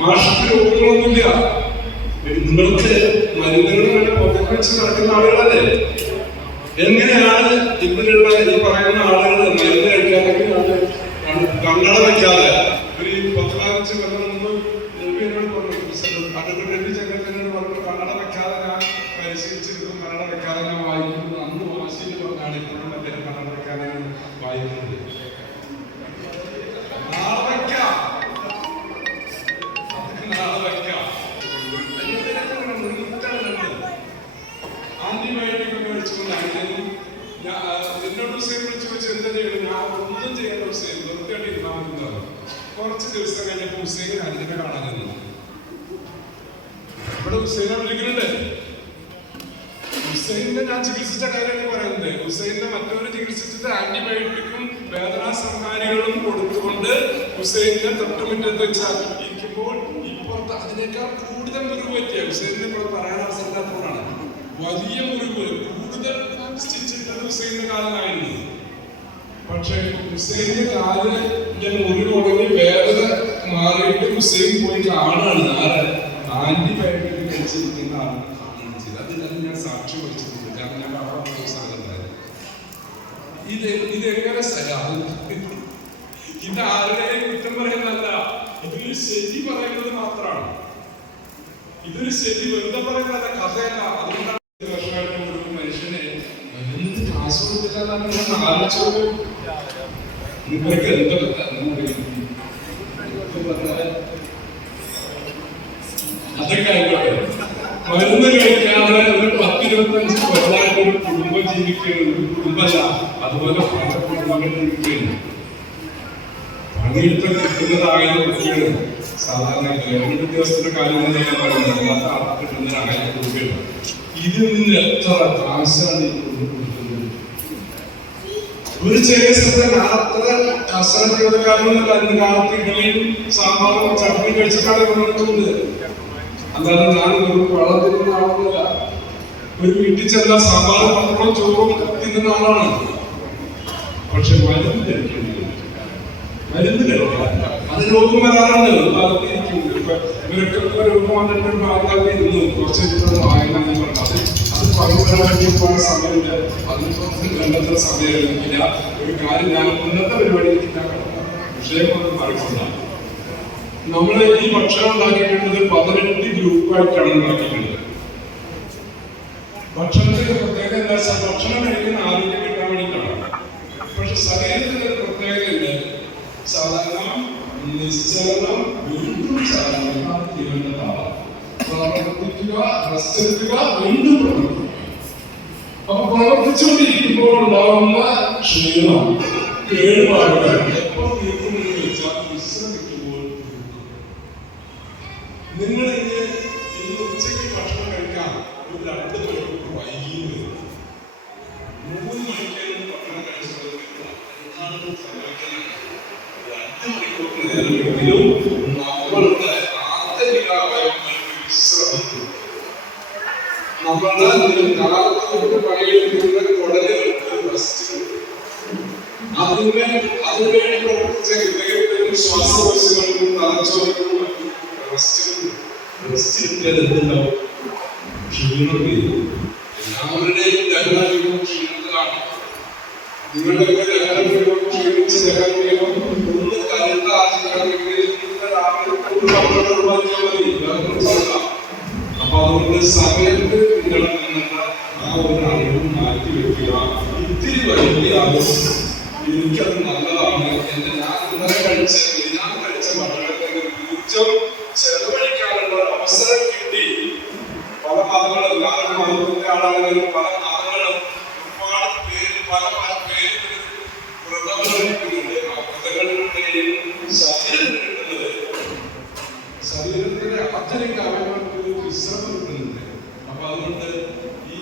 മാഷക്ക് രോഗങ്ങളൊന്നുമില്ല. നിങ്ങൾക്ക് മരുന്നുകൾ വേണ്ടി പുറത്തേക്ക് വെച്ച് നടക്കുന്ന ആളുകളല്ലേ? എങ്ങനെയാണ് ഇവരുള്ള ഈ പറയുന്ന ആളുകൾ മരുന്ന് കഴിക്കാനെങ്കിൽ കണ്ണട വയ്ക്കാതെ ഒരു 10-15 കൊല്ലം മുമ്പ് എന്നോട് പറഞ്ഞു, അടുക്കള ചെക്കനോട് പറഞ്ഞു, കണ്ണട വയ്ക്കാതെ ഞാൻ പരിശീലിച്ചിരുന്നു, കണ്ണട വയ്ക്കാതെ ഞാൻ വായിക്കുന്നത്. അന്ന് വാശിയിൽ പറഞ്ഞാണ് ഇപ്പോഴും അദ്ദേഹം കണ്ണട വയ്ക്കാനാണ് വായിക്കുന്നത്. നാളെ വയ്ക്കാം, നാളെ വയ്ക്കാം. ആന്റിബയോട്ടിക് ഒക്കെ മേടിച്ചുകൊണ്ടാണ് എന്നോട് ഹുസൈൻ വിളിച്ചു വെച്ച് എന്താ ചെയ്യണം? ഞാൻ ഒന്നും ചെയ്യേണ്ട ഹുസൈൻ, വെറുതെ ഇരുന്നാമെന്ന്. കുറച്ച് ദിവസം കഴിഞ്ഞപ്പോൾ ഹുസൈൻ അതിനെ കാണാൻ നിന്നു. ഇവിടെ ഹുസൈനെ വിളിക്കുന്നുണ്ട്. ഹുസൈനെ ഞാൻ ചികിത്സിച്ച കാര്യമാണ് പറയുന്നത്. ഹുസൈനെ മറ്റവര് ചികിത്സിച്ചിട്ട് ആന്റിബയോട്ടിക്കും വേദനാ സംഹാരികളും കൊടുത്തുകൊണ്ട് ഹുസൈനെ തൊട്ടുമുറ്റത്ത് വെച്ചാൽ ഇരിക്കുമ്പോൾ ഇപ്പുറത്ത് അതിനേക്കാൾ കൂടുതൽ മുറിവ് പറ്റിയ ഹുസൈനെ ഇപ്പോൾ പറയാൻ അവസരമില്ലാത്തതുകൊണ്ടാണ്. വലിയ മുറിവ്, കൂടുതൽ സ്റ്റിച്ചിട്ടത് ഹുസൈന്റെ കാലമായിരുന്നു. പക്ഷെ ഹുസൈന്റെ കാലിന്റെ മുറിവ് ഉടനെ വേദന മാറിയിട്ട് ഹുസൈൻ പോയി കാണാണ് ആര് ആന്റിബയോട്ടിക് കഴിച്ചിരിക്കുന്ന ആളാണ് കാണുകയാണ് ചെയ്തത്. അതിന് ഞാൻ സാക്ഷി വഹിച്ചിട്ടുണ്ട്. കാരണം ഞാൻ അവിടെ ദിവസങ്ങളുണ്ടായിരുന്നു. ഇതെങ്ങനെ സ്ഥലം? ഇത് ആരുടെയും കുറ്റം പറയുന്നതല്ല, ഇതൊരു ശരി പറയുന്നത് മാത്രമാണ്. ഇതൊരു ശരി വെറുതെ പറയുന്നതല്ല, കഥയല്ല. അതുകൊണ്ടാണ് വർഷമായിട്ട് ഒരു മനുഷ്യനെ എന്ത് കാശ് കൊടുത്തിട്ടാണ് ഞാൻ ആലോചിച്ചത്. നിങ്ങൾക്ക് എന്തൊക്കെ അതൊക്കെ ആയിക്കോട്ടെ. മരുന്ന് കഴിക്കാതെ ഒരു 10-25 കൊല്ലമായിട്ട് ഒരു കുടുംബം ജീവിക്കുകയാണ്. ഒരു കുടുംബമല്ല, അതുപോലെ പല കുടുംബങ്ങൾ ജീവിക്കുകയാണ്. പണിയെടുത്ത് കിട്ടുന്നതായാലും ഒക്കെയാണ് സാധാരണ ഗവൺമെന്റ് ഉദ്യോഗസ്ഥരുടെ കാര്യം ഞാൻ പറയുന്നത്. അല്ലാത്ത ആൾക്ക് കിട്ടുന്ന 1000 രൂപയാണ്. ഇതിൽ നിന്ന് എത്ര കാശാണ് കൊടുക്കുന്നത്? ഒരു ചെറിയ സ്ഥലത്ത് അത്ര കർശന ജീവിതക്കാരനൊന്നുമല്ല. അതിന് കാലത്ത് ഇഡലിയും സാമ്പാറും ചട്നിയും കഴിച്ചിട്ടാണ് കൊണ്ടുവന്നത്. അല്ലാതെ ഞാൻ ഒരു വളം തിന്നുന്ന ആളൊന്നുമല്ല. ഒരു വീട്ടിൽ ചെന്ന സാമ്പാറും പത്രവും ചോറും തിന്നുന്ന ആളാണ്. പക്ഷെ മരുന്ന് കഴിക്കുന്നില്ല. മരുന്ന് കഴിക്കാൻ അത് രോഗം വരാറുണ്ട്. ഇവരൊക്കെ രോഗം വന്നിട്ട് ആൾക്കാർ ഇരുന്നു കുറച്ച് വായന അത് പങ്കുവരാൻ ഒരുപാട് സമയമില്ല. അതിനൊന്നും കണ്ടെത്തുന്ന സമയമില്ല. ഒരു കാര്യം ഞാൻ ഇന്നത്തെ പരിപാടിയിലേക്ക് വിഷയമൊന്നും പറയുന്നതാണ്. നമ്മൾ ഈ ഭക്ഷണം ഉണ്ടാക്കിയിട്ടുള്ളത് 18 ഗ്രൂപ്പായിട്ടാണ് ഉണ്ടാക്കിയിട്ടുള്ളത്. ഭക്ഷണത്തിന്റെ പ്രത്യേകത എന്താ വെച്ചാൽ ഭക്ഷണം കഴിക്കുന്ന ആരോഗ്യം കിട്ടാൻ വേണ്ടിയിട്ടാണ്. പക്ഷെ ശരീരത്തിന്റെ ഒരു പ്രത്യേകതയുണ്ട്. സാധാരണ നിശ്ചലനം വീണ്ടും സാധാരണ ജീവന്റെ താളം പ്രവർത്തിക്കുക, റെസ്റ്റ് എടുക്കുക, വീണ്ടും പ്രവർത്തിക്കുക. അപ്പൊ പ്രവർത്തിച്ചുകൊണ്ടിരിക്കുമ്പോൾ ഉണ്ടാവുന്ന ക്ഷീണം, കേടുപാടുകൾ എപ്പോൾ തീർക്കുമെന്ന് വെച്ചാൽ വിശ്രമിക്കുമ്പോൾ നിങ്ങൾ ഇന്ന് ഉച്ചയ്ക്ക് ഭക്ഷണം കഴിക്കാൻ ഒരു 2 മണിക്കൂർ വൈകിയത് 3 മണിക്കാണ് ഭക്ഷണം കഴിച്ചത്. എന്താണ് സംഭവിക്കുന്നത്? 2 മണിക്കൂർ നേരമെങ്കിലും നമ്മളുടെ ആന്തരികാവയവങ്ങൾ വിശ്രമിക്കും. നമ്മളുടെ കാലത്ത് പണിയെടുക്കുന്ന കുടലുകൾക്ക് റെസ്റ്റ്, അതിനുവേണ്ടി പ്രവർത്തിച്ച ഹൃദയത്തിനും ശ്വാസകോശങ്ങൾക്കും തലച്ചോറിനും റെസ്റ്റ് കിട്ടിയാൽ എന്തുണ്ടാവും? ക്ഷീണം തീരും. എല്ലാവരുടെയും ദഹനവും ക്ഷീണത്തിലാണ്. നിങ്ങളുടെയൊക്കെ ദഹനം ക്ഷീണിച്ച് ദഹനം ഒന്ന് കരുത്ത ആചരിക്കണമെങ്കിൽ അപ്പൊ അതുകൊണ്ട് സമയത്ത് നിങ്ങൾ ആ ഒരു അറിവ് മാറ്റി വെക്കുക. ഇത്തിരി വൈകിയാലും എനിക്കത് നല്ലതാണ്. ഞാൻ ഇന്നലെ കഴിച്ച ഭക്ഷണത്തിന്റെ ഊർജം ചെലവഴിക്കാനുള്ള അവസരം കിട്ടി. പല മതങ്ങളും, എല്ലാവരും മതത്തിന്റെ ആളാണെങ്കിലും പല മതങ്ങളും ഒരുപാട് പേര് പല പേര് വ്രതങ്ങളുണ്ട്. ആ വ്രതങ്ങളിലൂടെയും ശരീരത്തിന് കിട്ടുന്നത്, ശരീരത്തിന്റെ ആന്തരിക അവയവങ്ങൾക്ക് വിശ്രമം കിട്ടുന്നുണ്ട്. അപ്പൊ അതുകൊണ്ട് ഈ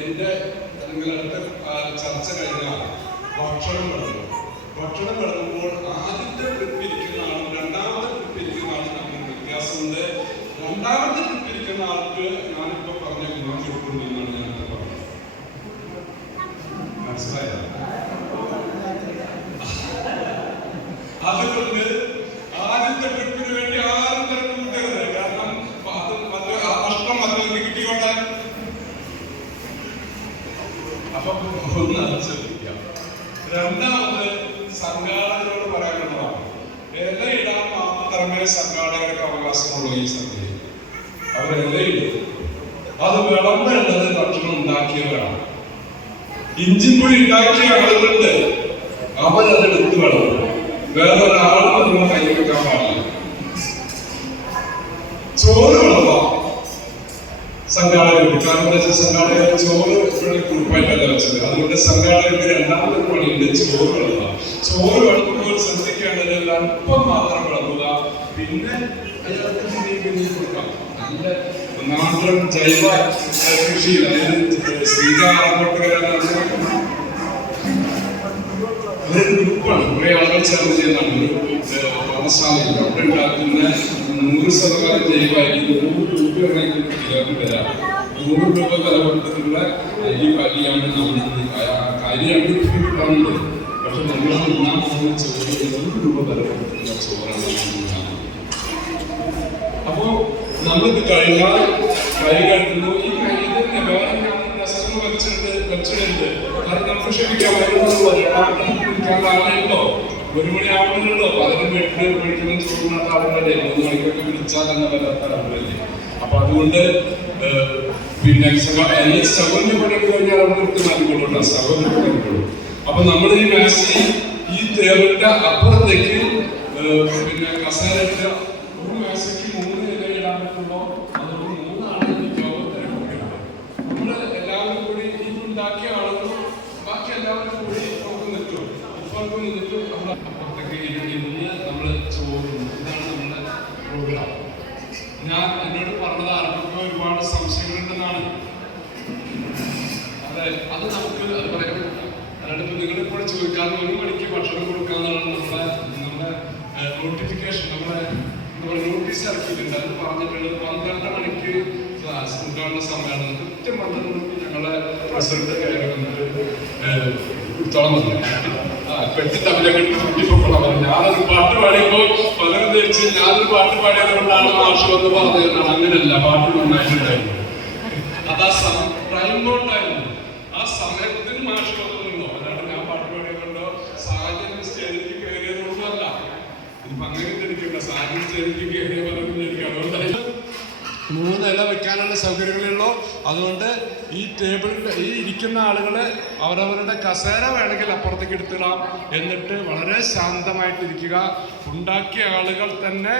എന്റെ അല്ലെങ്കിൽ അടുത്ത ചർച്ച കഴിഞ്ഞാൽ ഭക്ഷണം കിടക്കുമ്പോൾ ആദ്യത്തെ ട്രിപ്പ് ഇരിക്കുന്ന ആളും രണ്ടാമത്തെ ട്രിപ്പ് ഇരിക്കുന്ന ആളും തമ്മിൽ വ്യത്യാസമുണ്ട്. രണ്ടാമത്തെ ട്രിപ്പ് ഇരിക്കുന്ന ആൾക്ക് ഞാനിപ്പോ പറഞ്ഞ ഗുണം കൊടുക്കുന്നുണ്ടെന്നാണ് ഞാനിപ്പോ പറഞ്ഞത്. മനസ്സിലായോ? അതുകൊണ്ട് ആദ്യത്തെ ട്രിപ്പിന് വേണ്ടി ആരും തിരക്കും മാത്രമേ സംഘാടകർക്ക് അവകാശമുള്ളൂ ഈ സദ്യയിൽ. അവരെല്ലാം അത് വിളമ്പേണ്ടത് ഭക്ഷണം ഉണ്ടാക്കിയവരാണ്. ഇഞ്ചിപ്പൊടി ഉണ്ടാക്കിയ ആളുകളുണ്ട്, അവരതെടുത്ത് വിളമ്പും. വേറൊരാളും അതിനെ കൈ വെക്കാൻ പാടില്ല. ചോറ് വിളമ്പാം സംഘാടകർക്ക്. കാരണം സംഘാടകർ ചോറ് കുറിപ്പായിട്ടല്ല വെച്ചത്. അതുകൊണ്ട് സംഘാടകർക്ക് രണ്ടാമത്തെ പണിയുണ്ട്, ചോറ് വിളമ്പുക. ചോറ് വിളമ്പുമ്പോൾ ശ്രദ്ധിക്കേണ്ടത് അല്പം മാത്രം വിളമ്പുക. പിന്നെ അയാൾക്ക് കൊടുക്കാം. നല്ല നാടൻ ജൈവ കൃഷി, അതായത് അതൊരു ഗ്രൂപ്പാണ്, കുറെ ആളുകൾ ചേർന്ന് ചെയ്യുന്നതാണ്. ഒരു പാഠശാലയിൽ അവിടെ ഉണ്ടാക്കുന്ന 100% ജൈവമായിരിക്കും. 100 രൂപ കിലോന് വരാം. 100 രൂപ വില കൊടുത്തിട്ടുള്ള ഈ കാര്യമാണ് കാര്യമാണ് കിട്ടാറുണ്ട്. പക്ഷെ നമ്മൾ തിന്നാൻ പോകുന്ന ചോറ് 100 രൂപ വില കൊടുത്തിട്ടുള്ള ചോറാണ്. അപ്പോ നമ്മളിത് കഴിഞ്ഞാൽ കൈ കഴുകുന്നു. ഈ കൈ തന്നെ വേറെ വെച്ചിട്ടുണ്ട്. കാരണം നമുക്ക് ക്ഷമിക്കാൻ ആണല്ലോ. 1 മണി ആവണല്ലോ. പലരും വീട്ടിൽ വീട്ടിലും ചോറുണ്ടാത്ത ആളുകളല്ലേ. 3 മണിക്കൊക്കെ വിളിച്ചാൽ തന്നെ വരാത്ത ആളുകളല്ലേ. അപ്പൊ അതുകൊണ്ട് പിന്നെ സഹോദരനെ പണിക്ക് കഴിഞ്ഞാൽ അവിടെ എടുത്ത് മാറ്റിക്കൊള്ളൂ. സഹോദരനെ പണിക്കൊള്ളൂ. അപ്പൊ നമ്മൾ ഈ മാസിൽ ഈ ടേബിളിന്റെ അപ്പുറത്തേക്ക് പിന്നെ കസേര ഒരു മാസയ്ക്ക് 3 ഇലയിടാൻ പറ്റുള്ളൂ. അതുകൊണ്ട് 3 ആളുകൾ യോഗത്തിന് കൊടുക്കണം. നമ്മൾ എല്ലാവരും കൂടി ഇതുണ്ടാക്കിയ ആളുകളും ബാക്കി എല്ലാവരും കൂടി നമുക്ക് നിൽക്കും. ഇപ്പം നിന്നിട്ട് നമ്മൾ അപ്പുറത്തേക്ക് ഇന്ന് നമ്മൾ ചോറും. ഇതാണ് നമ്മുടെ പ്രോഗ്രാം. ഞാൻ എന്നോട് പറഞ്ഞത് ആർക്കൊക്കെ ഒരുപാട് സംശയങ്ങളുണ്ടെന്നാണ്. അതെ, അത് നമുക്ക് അത് പറയാൻ പറ്റില്ല. അല്ലാണ്ട് ഇപ്പൊ നിങ്ങളിപ്പോൾ ചോദിക്കാതെ 1 മണിക്ക് ഭക്ഷണം കൊടുക്കാന്നാണ് നമ്മുടെ നോട്ടിഫിക്കേഷൻ, നമ്മുടെ നോട്ടീസ് ഇറക്കിയിട്ടുണ്ട്. അത് പറഞ്ഞിട്ടുള്ളത് 12 മണിക്ക് ഉദ്ഘാടന സമയമാണ്. കൃത്യം 12 മണിക്ക് ഞങ്ങളെ പ്രസിഡന്റ് കയറി വന്നിട്ട് ഉത്തോളം വന്നു. പെട്ടി തമ്മിലൊക്കെ ഞാനൊരു പാട്ട് പാടിയപ്പോ പലരും ധരിച്ച് ഞാനൊരു പാട്ട് പാടിയത് കൊണ്ടാണ് മാഷ് വന്ന് പറഞ്ഞതെന്നാണ്. അങ്ങനെയല്ല, പാട്ട് നന്നായിട്ടുണ്ടായിരുന്നു. അത് ആ ടൈമുണ്ടായിരുന്നു. ആ സമയത്തിന് മാഷ് വന്നിട്ടുണ്ടോ, അല്ലാണ്ട് ഞാൻ പാട്ട് പാടിയതുകൊണ്ടോ സാഹചര്യം സ്റ്റേജിലേക്ക് കയറിയത് കൊണ്ടല്ല. ഇതിപ്പോ അങ്ങനെ ധരിക്കണ്ട, സാഹചര്യം സ്റ്റേജിലേക്ക് കയറിയ പലരും ധരിക്കും. അതുകൊണ്ടാണ് 3 ഇല വെക്കാനുള്ള സൗകര്യങ്ങളുള്ളൂ. അതുകൊണ്ട് ഈ ടേബിളിൽ ഈ ഇരിക്കുന്ന ആളുകള് അവരവരുടെ കസേര വേണമെങ്കിൽ അപ്പുറത്തേക്ക് എടുത്തിടാം. എന്നിട്ട് വളരെ ശാന്തമായിട്ടിരിക്കുക. ഉണ്ടാക്കിയ ആളുകൾ തന്നെ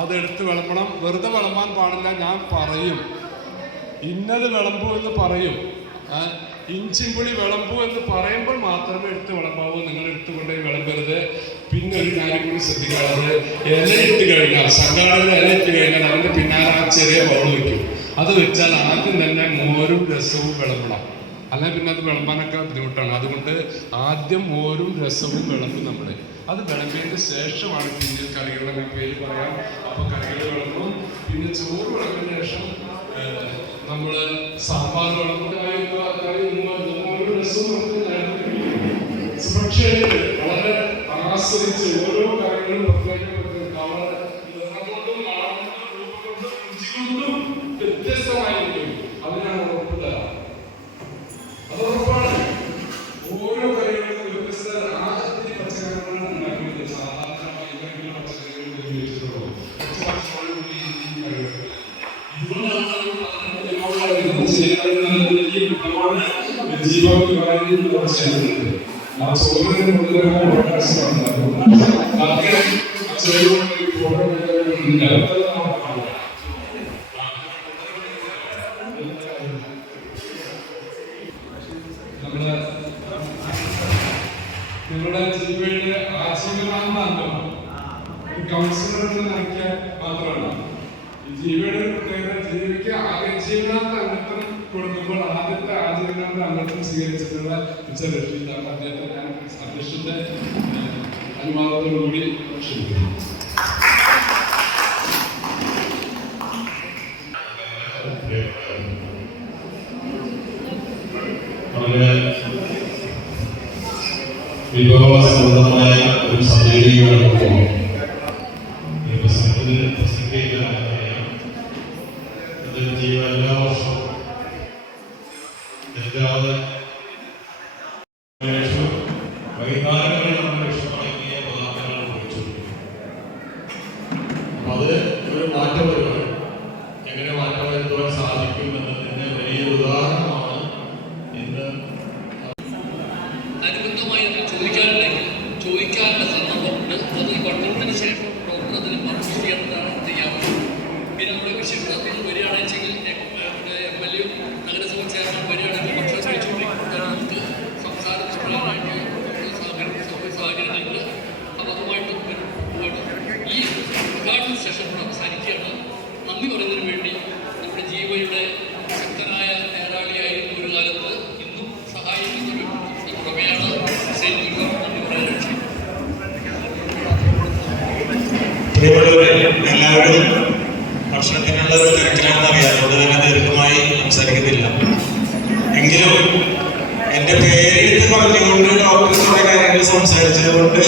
അതെടുത്ത് വിളമ്പണം. വെറുതെ വിളമ്പാൻ പാടില്ല. ഞാൻ പറയും, ഇന്നത് വിളമ്പൂ എന്ന് പറയും. ഇഞ്ചിമ്പുളി വിളമ്പൂ എന്ന് പറയുമ്പോൾ മാത്രമേ എടുത്ത് വിളമ്പാവൂ. നിങ്ങൾ എടുത്തുകൊണ്ടേ വിളമ്പരുത്. പിന്നെ ഒരു കാര്യം കൂടി ശ്രദ്ധിക്കാറുണ്ട്, ഇലയിട്ട് കഴിഞ്ഞാൽ സംഘാടകർ ഇലയിട്ട് കഴിഞ്ഞാൽ അതിന്റെ പിന്നാലെ ആ ചെറിയ ബൗൾ വെക്കും. അത് വെച്ചാൽ ആദ്യം തന്നെ മോരും രസവും വിളമ്പണം. അല്ലെങ്കിൽ പിന്നെ അത് വിളമ്പാനൊക്കെ ബുദ്ധിമുട്ടാണ്. അതുകൊണ്ട് ആദ്യം മോരും രസവും വിളമ്പും നമ്മൾ. അത് വിളമ്പിയതിന് ശേഷമാണ് പിന്നീട് കറികളുടെ പേര് പറയാം. അപ്പൊ കറികൾ വിളമ്പും. പിന്നെ ചോറ് വിളമ്പിന് ശേഷം നമ്മള് സാമ്പാർ വിളമ്പും. പക്ഷേ വളരെ ആസ്വദിച്ച് ഓരോ കാര്യങ്ങളും വ്യത്യസ്തമായിരിക്കും. അതിനാണ് ഉറപ്പ് തരാം. അത് ഉറപ്പാണ്. ഓരോ കാര്യങ്ങളും വ്യത്യസ്ത ആദ്യത്തെ പച്ചക്കറികളാണ് ഉണ്ടാക്കുന്നത്. സാധാരണ എന്തെങ്കിലും പച്ചക്കറികൾ ഉപയോഗിച്ചിട്ടുള്ളൂ. ആ ചോദ്യത്തിന് നിങ്ങളുടെ ജീവയുടെ ആജീവനാന്തം കൗൺസിലർ നൽകിയ മാത്രമാണ്. ജീവയുടെ പ്രത്യേകത, ജീവിക്ക് ആജീവനാന്ത അംഗത്വം കൊടുക്കുമ്പോൾ ആദ്യത്തെ ആജീവനാന്ത അംഗത്വം സ്വീകരിച്ചിട്ടുള്ള രക്ഷിതാണ്. അദ്ദേഹത്തെ ഞാൻ അധ്യക്ഷന്റെ അനുവാദത്തോടുകൂടി ക്ഷണിക്കുന്നു. വിഭവസമൃദ്ധമായ ഒരു സദ്യയിലാണ് എല്ലാ വർഷവും വൈകുന്നേരങ്ങളിൽ നമ്മൾ ലക്ഷ്യമാക്കിയ പദാർത്ഥങ്ങൾ ഉപയോഗിച്ചു. അത് ഒരു മാറ്റം വരുവാണ്. എങ്ങനെ മാറ്റം വരുത്തുവാൻ സാധിക്കും എന്നതിന് വലിയൊരു ഉദാഹരണമാണ് ഇന്ന്. അനുബന്ധമായി ചോദിക്കാനുണ്ടെങ്കിൽ ചോദിക്കാനുള്ള സന്ദർഭമുണ്ട്. അത് ഈ പഠനത്തിന് ശേഷം ഡോക്ടർ അതിന് മറുപടി ചെയ്യാവുന്നത്. പിന്നെ നമ്മുടെ വിശിഷ്ടത്തിൽ വരികയാണെന്നുവെച്ചെങ്കിൽ MLA നഗരസഭ ചെയർമാൻ വരികയാണെങ്കിൽ ഭക്ഷണം കഴിച്ചുകൊണ്ടിരിക്കുന്ന നമുക്ക് സംസാരത്തിനായിട്ട് സാഹചര്യങ്ങളുണ്ട്. അപ്പം അതുമായിട്ട് ഈ ഉദ്ഘാടന സെഷൻ അവസാനിക്കുകയാണ്. നന്ദി പറയുന്നതിന് വേണ്ടി നമ്മുടെ ജീവയുടെ ശക്തനായ നേതാളിയായിരുന്ന ഒരു കാലത്ത് ഇന്നും സഹായിക്കുന്ന ഒരു പുറമെയാണ് നന്ദി പറയാനായിട്ട്. എല്ലാവരും ഭക്ഷണത്തിനുള്ള ഒരു തിരക്കിലാണെന്ന് അറിയാം. അതുകൊണ്ട് തന്നെ ദീർഘമായി സംസാരിക്കുന്നില്ല. എങ്കിലും എൻ്റെ പേരെടുത്ത് പറഞ്ഞുകൊണ്ട് ഡോക്ടറിന്റെ കാര്യങ്ങൾ സംസാരിച്ചത് കൊണ്ട്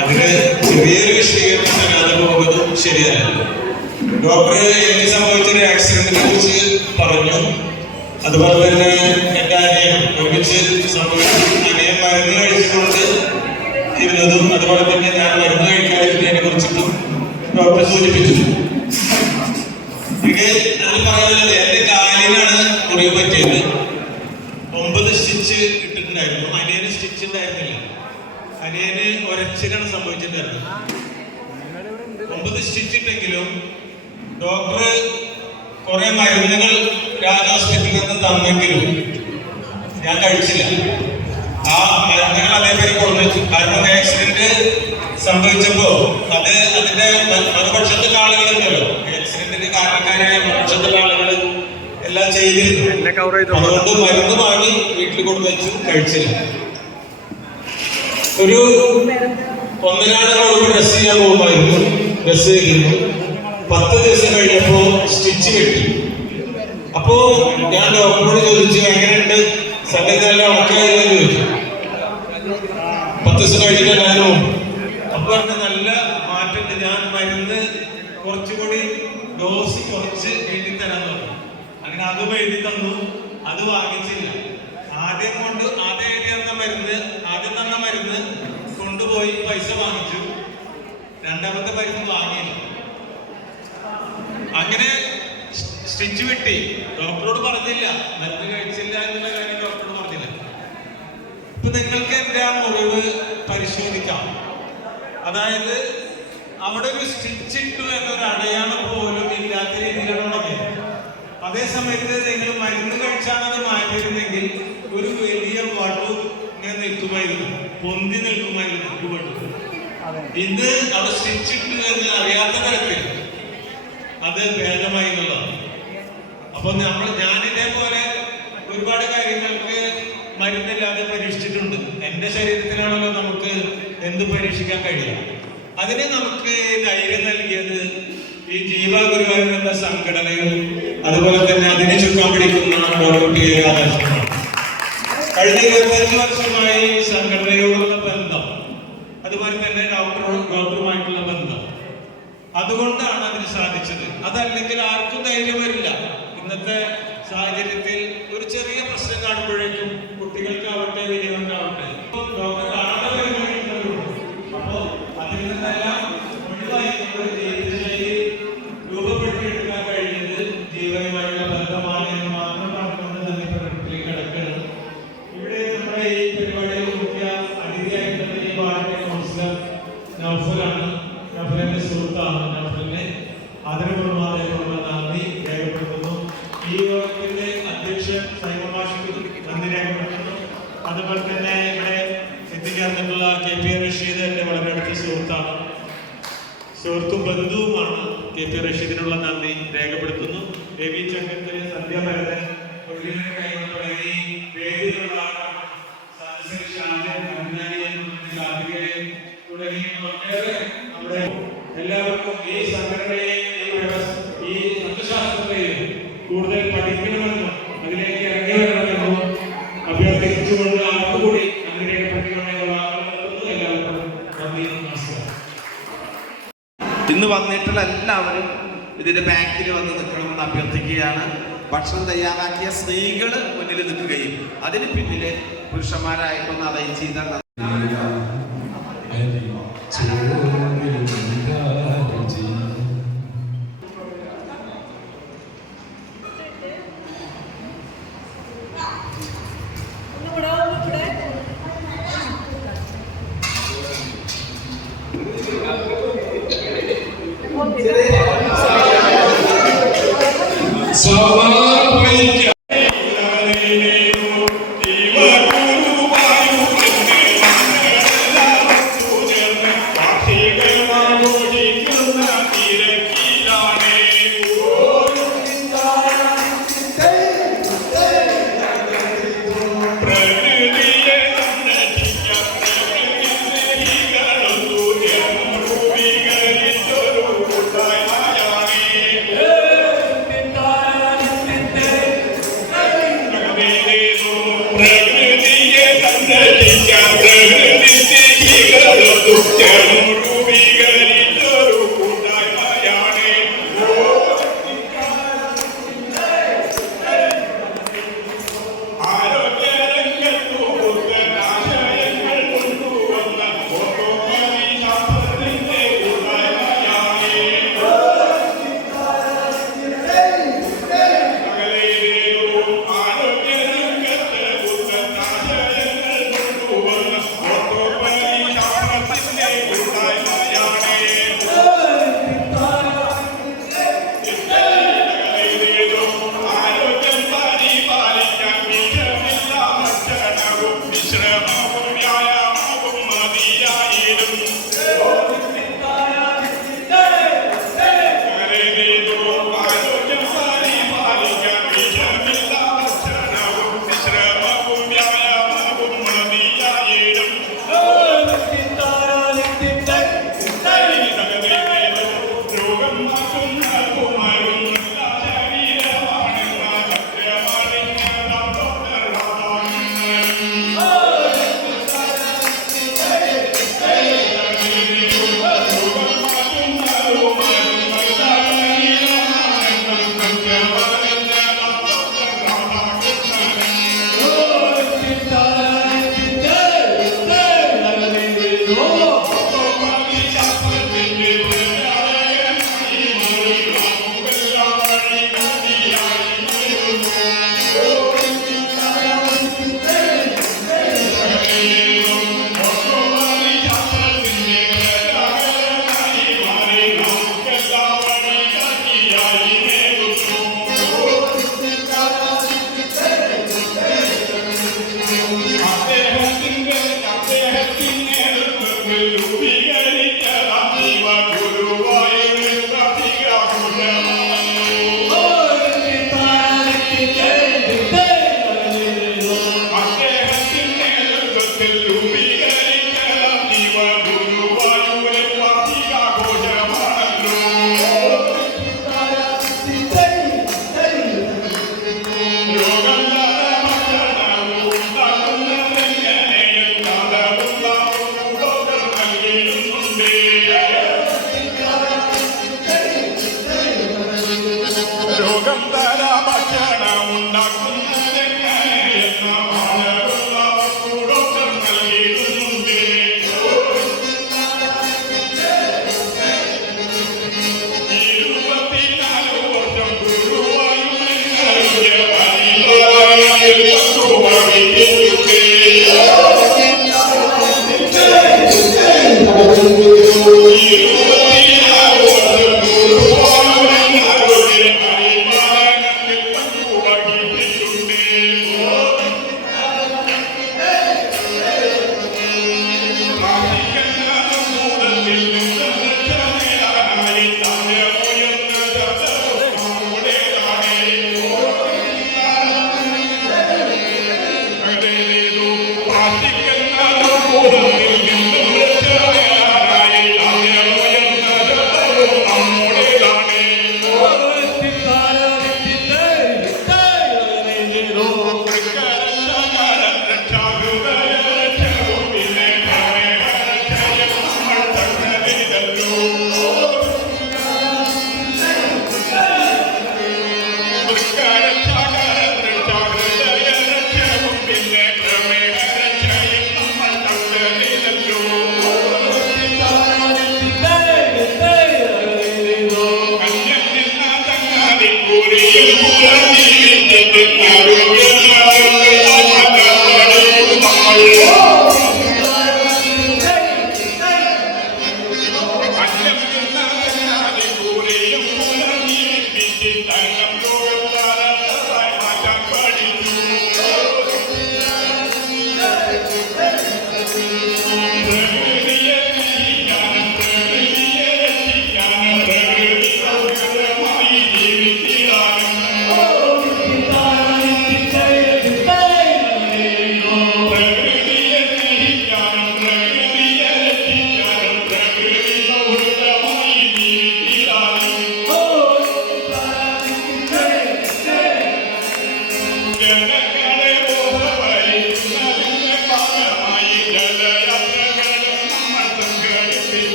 അതിന് ചെറിയൊരു വിശദീകരണം തരാതെ പോകുന്നതും ശരിയല്ല. ഡോക്ടർ എനിക്ക് സംഭവിച്ചൊരു ആക്സിഡന്റിനെ കുറിച്ച് പറഞ്ഞു. അതുപോലെ തന്നെ എൻ്റെ അനിയൻ ഒരുമിച്ച് സംഭവിച്ചു. അനിയൻ മരുന്ന് കഴിച്ചുകൊണ്ട് ഇരുന്നതും അതുപോലെ തന്നെ ഞാൻ മരുന്ന് കഴിക്കാതിരുന്നതിനെ കുറിച്ചിട്ടും ഡോക്ടർ സൂചിപ്പിച്ചു. എനിക്ക് അതിൽ പറയുന്നത് എന്റെ കാലിനാണ് മുറിവ് പറ്റിയത്. 9 സ്റ്റിച്ച് ഇട്ടിട്ടുണ്ടായിരുന്നു. അനിയന് സ്റ്റിച്ച് ഉണ്ടായിരുന്നില്ല. അനിയന് ഒരച്ചിലാണ് സംഭവിച്ചിട്ടുണ്ടായിരുന്നു. 9 സ്റ്റിച്ച് ഇട്ടെങ്കിലും ഡോക്ടർ കുറെ മരുന്നുകൾ രാജ ഹോസ്പിറ്റലിൽ നിന്ന് തന്നെങ്കിലും ഞാൻ കഴിച്ചില്ല. ആ മരുന്നുകൾ അതേപോലെ കൊണ്ടുവച്ചു. കാരണം ആക്സിഡന്റ് സംഭവിച്ചപ്പോ അതിന്റെ മറുപക്ഷത്തുള്ള ആളുകളുണ്ടല്ലോ, ആക്സിഡന്റിന് കാരണക്കാരായ മറുപക്ഷത്തുള്ള ആളുകൾ എല്ലാം ചെയ്തിരുന്നു. അതുകൊണ്ട് മരുന്ന് വാങ്ങി വീട്ടിൽ കൊണ്ടുവച്ചു, കഴിച്ചില്ല. ഒരു 1.5 ഡ്രസ് ചെയ്യാൻ പോകുമായിരുന്നു. ഡ്രസ് ചെയ്യുന്നു. 10 ദിവസം കഴിഞ്ഞപ്പോ സ്റ്റിച്ച് കെട്ടി. അപ്പോ ഞാൻ ഡോക്ടറോട് ചോദിച്ചു, എങ്ങനെയുണ്ട് സംഗതി, നല്ല ഉണക്കായെന്ന് ചോദിച്ചു. 10 ദിവസം കഴിഞ്ഞിട്ടുണ്ടായിരുന്നു. അപ്പൊ പറഞ്ഞ നല്ല മാറ്റമുണ്ട്, ഞാൻ മരുന്ന് കുറച്ചുകൂടി ഡോസ് കുറച്ച് എഴുതി തരാന്ന് പറഞ്ഞു. അങ്ങനെ അതും എഴുതി തന്നു. അത് വാങ്ങിച്ചില്ല. ആദ്യം എഴുതി തന്ന മരുന്ന് കൊണ്ടുപോയി പൈസ വാങ്ങിച്ചു. രണ്ടാമത്തെ മരുന്ന് വാങ്ങിയില്ല. അങ്ങനെ സ്റ്റിച്ച് വെട്ടി. ഡോക്ടറോട് പറഞ്ഞില്ല, മരുന്ന് കഴിച്ചില്ല എന്നുള്ള കാര്യം ഡോക്ടറോട് പറഞ്ഞില്ല. ഇപ്പൊ നിങ്ങൾക്ക് എന്റെ ആ മുറിവ് പരിശോധിക്കാം. അതായത് അവിടെ ഒരു സ്റ്റിച്ച് ഇട്ടു എന്നൊരു അടയാളം പോലും ഇല്ലാത്ത രീതിയിലാണ് ഉണങ്ങിയത്. അതേ സമയത്ത് നിങ്ങൾ മരുന്ന് കഴിച്ചാണ് അത് മാറ്റിയിരുന്നെങ്കിൽ ഒരു വലിയ വടു ഇങ്ങനെ നിൽക്കുമായിരുന്നു, പൊന്തി നിൽക്കുമായിരുന്നു ഒരു വടു. ഇന്ന് അവിടെ സ്റ്റിച്ച് ഇട്ടു എന്ന് അറിയാത്ത തരത്തിൽ അത് ഭേദമായി എന്നുള്ളതാണ്. അപ്പൊ ഞാനിതേ പോലെ ഒരുപാട് കാര്യങ്ങൾക്ക് മരുന്നില്ലാതെ പരീക്ഷിച്ചിട്ടുണ്ട്. എന്റെ ശരീരത്തിലാണല്ലോ നമുക്ക് എന്ത് പരീക്ഷിക്കാൻ കഴിയും. അതിന് നമുക്ക് ധൈര്യം നൽകിയത് ഈ ജീവ ഗുരുവായൂർ എന്ന സംഘടനയും അതുപോലെ തന്നെ അതിനെ ചുക്കാൻ പിടിക്കുന്ന ഡോക്ടർ പി എ രാധാകൃഷ്ണനാണ്. കഴിഞ്ഞ 25 വർഷമായി സംഘടനയോടുള്ള ബന്ധം, അതുപോലെ തന്നെ ഡോക്ടറുമായിട്ടുള്ള ബന്ധം, അതുകൊണ്ടാണ് അതിന് സാധിച്ചത്. അതല്ലെങ്കിൽ ആർക്കും ധൈര്യം വരില്ല. ഇന്നത്തെ സാഹചര്യത്തിൽ ഒരു ചെറിയ പ്രശ്നം കാണുമ്പോഴേക്കും കുട്ടികൾക്കാവട്ടെ വലിയവർക്കാവട്ടെ ഡോക്ടർ കാണാതെ വരുന്നവരുണ്ട്. അപ്പോ അതിൽ നിന്നെല്ലാം ഒഴിവായി ജീവിതശൈലി രൂപപ്പെടുത്തിയെടുക്കാൻ കഴിഞ്ഞത് ജീവനുമായുള്ള ബന്ധമാണ് എന്ന് മാത്രം പറഞ്ഞുകൊണ്ട് തന്നെ പ്രകൃതിയിൽ കിടക്കണം. ഇവിടെ നമ്മുടെ ഈ പരിപാടിയിൽ മുഖ്യ അതിഥിയായിട്ടുള്ള ഈ വാർഡിന്റെ കൗൺസിലർ നൗഫലാണ്. നൗഫലിന്റെ സുഹൃത്താണ്. നൗഫലിനെ അതിനുപൂർവ്വമുള്ള നന്ദി രേഖപ്പെടുത്തുന്നു. ഈ യോഗത്തിന്റെ അധ്യക്ഷൻ സൈമൺ മാഷിക്ക് നന്ദി രേഖപ്പെടുത്തുന്നു. അതുപോലെ തന്നെ ഇവിടെ എത്തിച്ചേർന്നിട്ടുള്ള KP റഷീദ് എന്റെ വളരെ അടുത്ത സുഹൃത്തും ബന്ധുവുമാണ്. KP റഷീദിനുള്ള നന്ദി രേഖപ്പെടുത്തുന്നു. രവി ചങ്കത്ത്, സന്ധ്യ ഭരതൻ തുടങ്ങി വേദിയിലുള്ള നമ്മുടെ എല്ലാവർക്കും ഈ സംഘടനയെയും ഈ തത്വശാസ്ത്രത്തെയും കൂടുതൽ പഠിക്കണമെന്നും അതിലേക്ക് ഇറങ്ങി വരണമെന്നും അഭ്യർത്ഥിച്ചുകൊണ്ട് ആർക്കുകൂടി നന്ദി രേഖപ്പെടുത്തിക്കൊണ്ടുള്ള എല്ലാവർക്കും നന്ദി, നമസ്കാരം. ഇന്ന് വന്നിട്ടുള്ള എല്ലാവരും ഇതിന്റെ ബാക്കിൽ വന്ന് നിൽക്കണമെന്ന് അഭ്യർത്ഥിക്കുകയാണ്. ഭക്ഷണം തയ്യാറാക്കിയ സ്ത്രീകൾ മുന്നിൽ നിൽക്കുകയും അതിന് പിന്നിലെ പുരുഷന്മാരായിട്ടൊന്ന് അറേഞ്ച് ചെയ്ത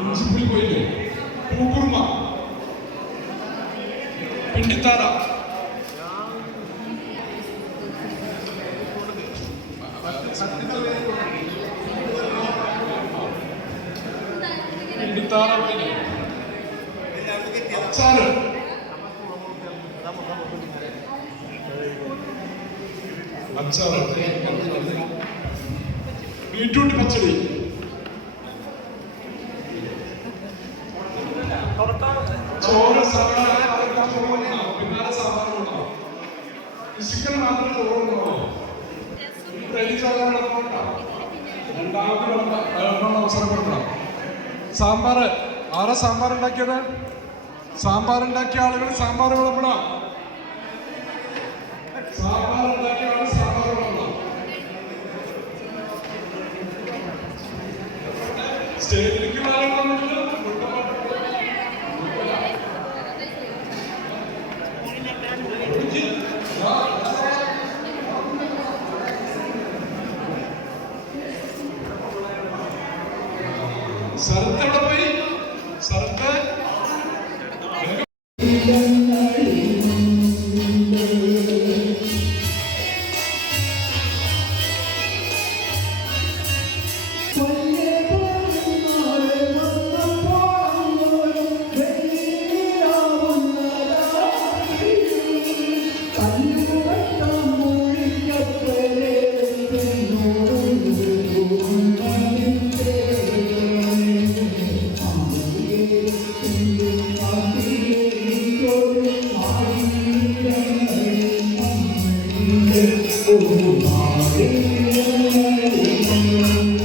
ഇഞ്ചിപ്പുളി പോയില്ലേ, പൂക്കുറുമ, പിണ്ടിത്താറ, പിണ്ടിത്താറ പോയില്ലേ, അച്ചാറ്, അച്ചാറ്, ബീറ്റ്റൂട്ട് പച്ചടി, ചോറ്, പിന്നാലെ സാമ്പാറുണ്ടോ, ചിക്കൻ മാത്രമേ ചോറുണ്ടോ, രണ്ടാമത് അവസരം കൊടുക്കണം. സാമ്പാർ ആരാ സാമ്പാർ ഉണ്ടാക്കിയത്? സാമ്പാർ ഉണ്ടാക്കിയ ആളുകൾ സാമ്പാർ വിളമ്പണം. സാമ്പാർ ഉണ്ടാക്കിയ ആൾ സാമ്പാർ വിളമ്പണം. സ്റ്റേജിലേക്ക് ശരത്ത് എവിടെ പോയി? ശരത്ത് Oh,